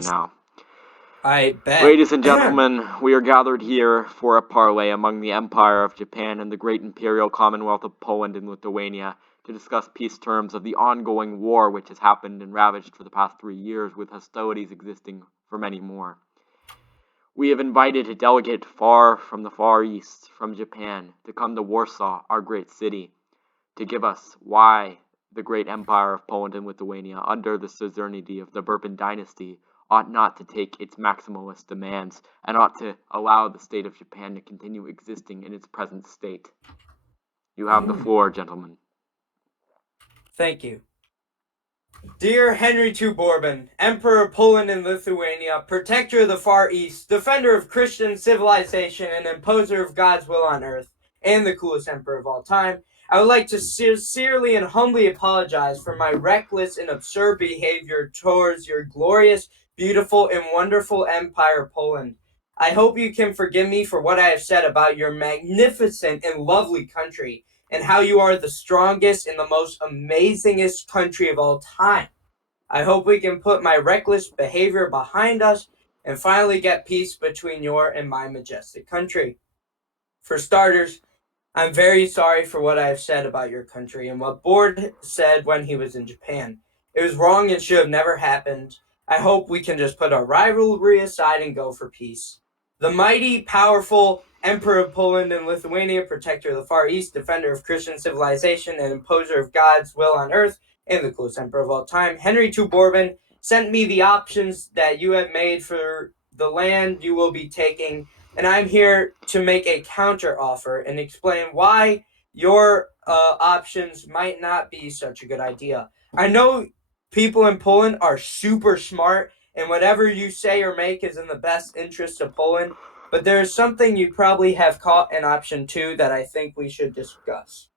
now. I bet. Ladies and gentlemen, we are gathered here for a parley among the Empire of Japan and the Great Imperial Commonwealth of Poland and Lithuania to discuss peace terms of the ongoing war which has happened and ravaged for the past 3 years, with hostilities existing for many more. We have invited a delegate far from the Far East, from Japan, to come to Warsaw, our great city, to give us why the great empire of Poland and Lithuania, under the suzerainty of the Bourbon dynasty, ought not to take its maximalist demands and ought to allow the state of Japan to continue existing in its present state. You have the floor, gentlemen. Thank you. Dear Henry II Bourbon, Emperor of Poland and Lithuania, protector of the Far East, defender of Christian civilization, and imposer of God's will on earth, and the coolest emperor of all time, I would like to sincerely and humbly apologize for my reckless and absurd behavior towards your glorious, beautiful, and wonderful empire, Poland. I hope you can forgive me for what I have said about your magnificent and lovely country, and how you are the strongest and the most amazingest country of all time. I hope we can put my reckless behavior behind us and finally get peace between your and my majestic country. For starters, I'm very sorry for what I have said about your country and what Board said when he was in Japan. It was wrong and should have never happened. I hope we can just put our rivalry aside and go for peace. The mighty, powerful Emperor of Poland and Lithuania, protector of the Far East, defender of Christian civilization, and imposer of God's will on earth, and the coolest emperor of all time, Henry II Bourbon, sent me the options that you have made for the land you will be taking, and I'm here to make a counter offer and explain why your options might not be such a good idea. I know people in Poland are super smart, and whatever you say or make is in the best interest of Poland, but there's something you probably have caught in option 2 that I think we should discuss.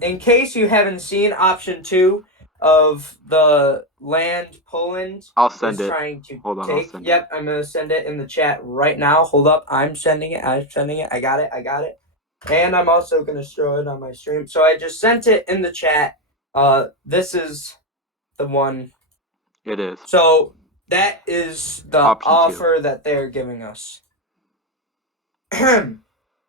In case you haven't seen option 2 of the land Poland I'll send is it. trying to Hold on, I'll take. send Yep, I'm gonna send it in the chat right now. Hold up, I'm sending it. I got it. And I'm also gonna show it on my stream. So I just sent it in the chat. This is the one. It is. So that is the Option 2. offer that they're giving us.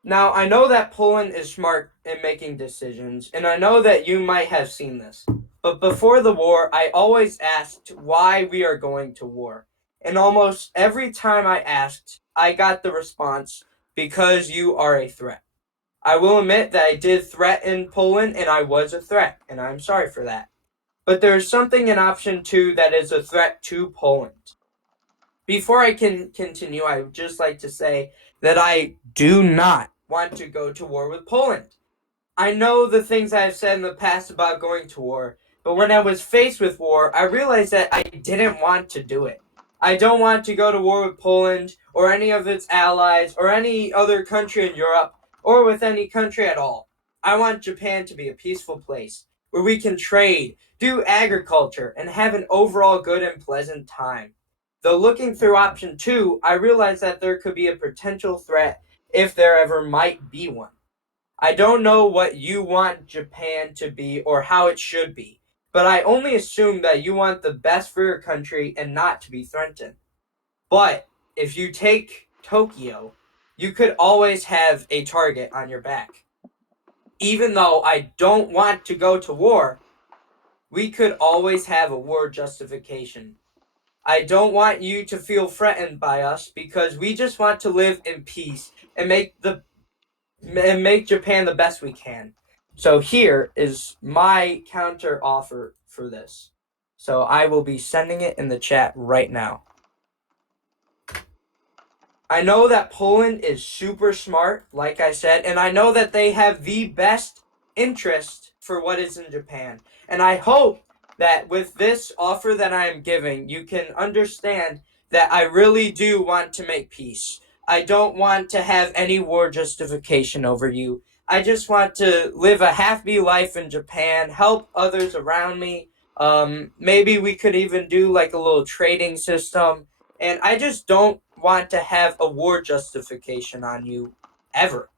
Now, I know that Poland is smart in making decisions, and I know that you might have seen this. But before the war, I always asked why we are going to war. And almost every time I asked, I got the response, because you are a threat. I will admit that I did threaten Poland, and I was a threat, and I'm sorry for that. But there is something in option 2 that is a threat to Poland. Before I can continue, I would just like to say that I do not want to go to war with Poland. I know the things I have said in the past about going to war, but when I was faced with war, I realized that I didn't want to do it. I don't want to go to war with Poland or any of its allies or any other country in Europe or with any country at all. I want Japan to be a peaceful place where we can trade, do agriculture, and have an overall good and pleasant time. Though looking through option 2, I realized that there could be a potential threat if there ever might be one. I don't know what you want Japan to be or how it should be, but I only assume that you want the best for your country and not to be threatened. But if you take Tokyo, you could always have a target on your back. Even though I don't want to go to war, we could always have a war justification. I don't want you to feel threatened by us because we just want to live in peace and make Japan the best we can. So here is my counter offer for this. So I will be sending it in the chat right now. I know that Poland is super smart, like I said, and I know that they have the best interest for what is in Japan. And I hope that with this offer that I am giving, you can understand that I really do want to make peace. I don't want to have any war justification over you. I just want to live a happy life in Japan, help others around me. Maybe we could even do like a little trading system. And I just don't want to have a war justification on you ever.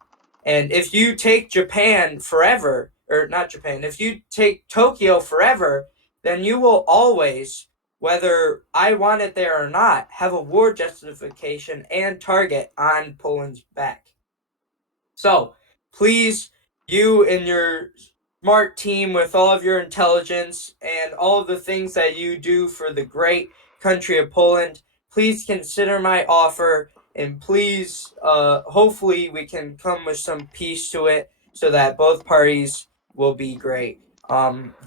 And if you take Japan forever, or not Japan, if you take Tokyo forever, then you will always whether I want it there or not, have a war justification and target on Poland's back. So, please, you and your smart team with all of your intelligence and all of the things that you do for the great country of Poland, please consider my offer and please, hopefully, we can come with some peace to it so that both parties will be great.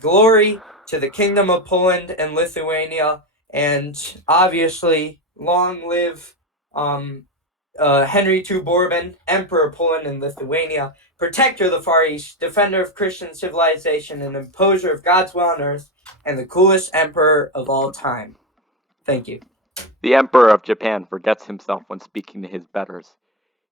Glory to the Kingdom of Poland and Lithuania, and obviously, long live Henry II Bourbon, Emperor of Poland and Lithuania, protector of the Far East, defender of Christian civilization, and imposer of God's will on earth, and the coolest emperor of all time. Thank you. The Emperor of Japan forgets himself when speaking to his betters.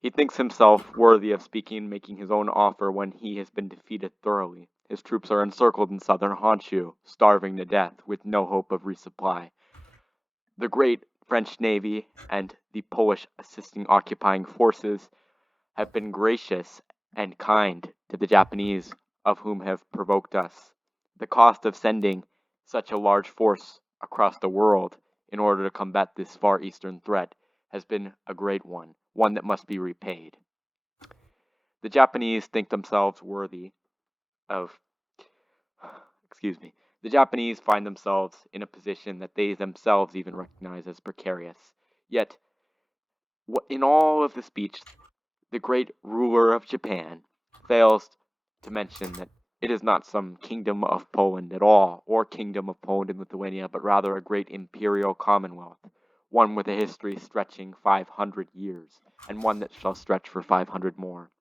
He thinks himself worthy of speaking and making his own offer when he has been defeated thoroughly. His troops are encircled in southern Honshu, starving to death, with no hope of resupply. The great French Navy and the Polish assisting occupying forces have been gracious and kind to the Japanese, of whom have provoked us. The cost of sending such a large force across the world in order to combat this Far Eastern threat has been a great one that must be repaid. The Japanese think themselves worthy of, the Japanese find themselves in a position that they themselves even recognize as precarious. Yet, in all of the speech, the great ruler of Japan fails to mention that it is not some kingdom of Poland at all, or kingdom of Poland and Lithuania, but rather a great imperial commonwealth, one with a history stretching 500 years, and one that shall stretch for 500 more.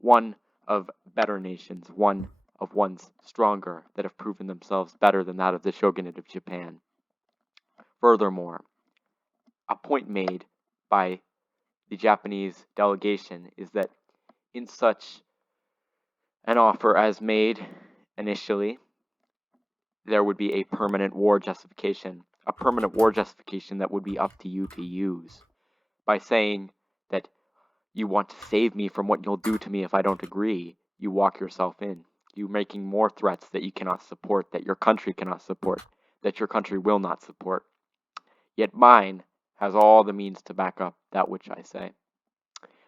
One of better nations, one of ones stronger, that have proven themselves better than that of the Shogunate of Japan. Furthermore, a point made by the Japanese delegation is that in such an offer as made initially, there would be a permanent war justification that would be up to you to use. By saying that you want to save me from what you'll do to me if I don't agree, you walk yourself in. You making more threats that you cannot support, that your country cannot support, that your country will not support. Yet mine has all the means to back up that which I say.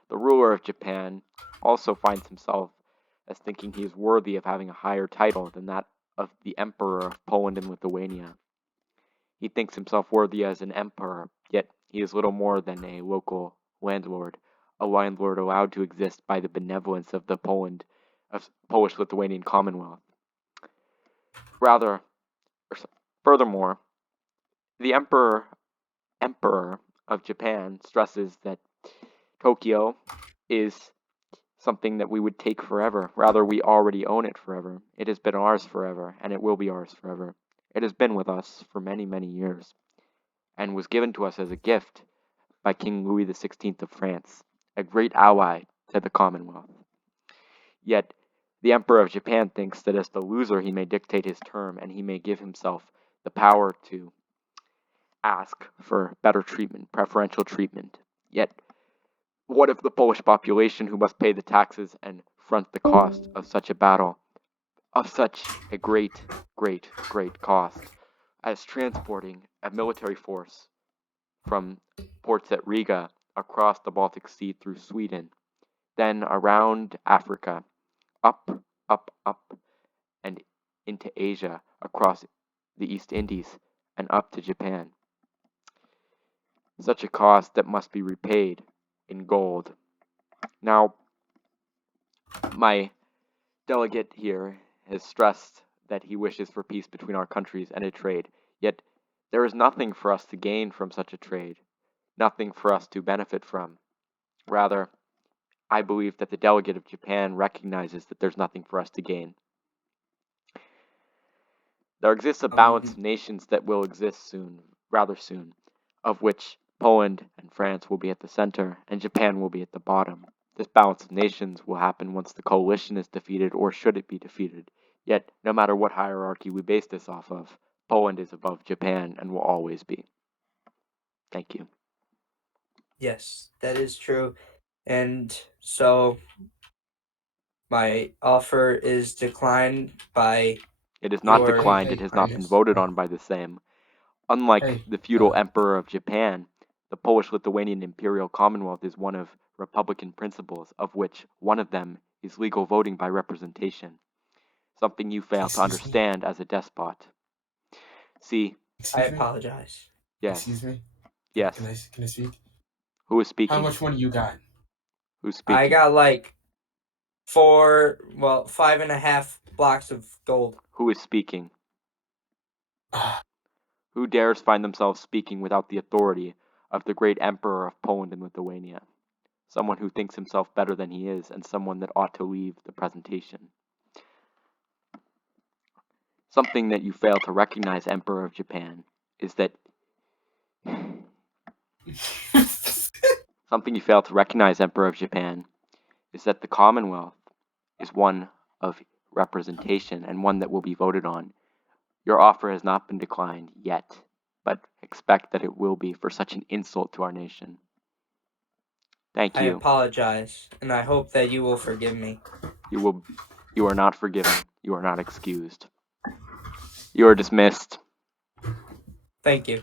The ruler of Japan also finds himself as thinking he is worthy of having a higher title than that of the Emperor of Poland and Lithuania. He thinks himself worthy as an emperor, yet he is little more than a local landlord, a landlord allowed to exist by the benevolence of the Polish-Lithuanian Commonwealth. Furthermore, the Emperor of Japan stresses that Tokyo is something that we would take forever. Rather, we already own it forever. It has been ours forever, and it will be ours forever. It has been with us for many, many years, and was given to us as a gift by King Louis XVI of France, a great ally to the Commonwealth. Yet, the Emperor of Japan thinks that as the loser he may dictate his term, and he may give himself the power to ask for better treatment, preferential treatment. Yet, what if the Polish population, who must pay the taxes and front the cost of such a battle, of such a great, great, great cost, as transporting a military force from ports at Riga across the Baltic Sea through Sweden, then around Africa, up, and into Asia, across the East Indies, and up to Japan. Such a cost that must be repaid in gold. Now, my delegate here has stressed that he wishes for peace between our countries and a trade, yet there is nothing for us to gain from such a trade, nothing for us to benefit from. Rather, I believe that the delegate of Japan recognizes that there's nothing for us to gain. There exists a balance of nations that will exist soon, rather soon, of which Poland and France will be at the center, and Japan will be at the bottom. This balance of nations will happen once the coalition is defeated, or should it be defeated. Yet, no matter what hierarchy we base this off of, Poland is above Japan and will always be. Thank you. Yes, that is true. And so my offer is declined by It is not your... declined, it has not been voted on by the same. Unlike the feudal emperor of Japan, the Polish-Lithuanian Imperial Commonwealth is one of republican principles, of which one of them is legal voting by representation, something you fail to understand as a despot. See, I apologize. yes, Excuse me? yes. Can I speak? Who is speaking? How much money you got? Who's speaking? I got like 5.5 blocks of gold. Who is speaking? Who dares find themselves speaking without the authority of the great emperor of Poland and Lithuania? Someone who thinks himself better than he is, and someone that ought to leave the presentation. Something that you fail to recognize, Emperor of Japan, is that something you fail to recognize, Emperor of Japan, is that the Commonwealth is one of representation and one that will be voted on. Your offer has not been declined yet, but expect that it will be for such an insult to our nation. Thank I you. apologize, and I hope that you will forgive me. You are not forgiven. You are not excused. You are dismissed. Thank you.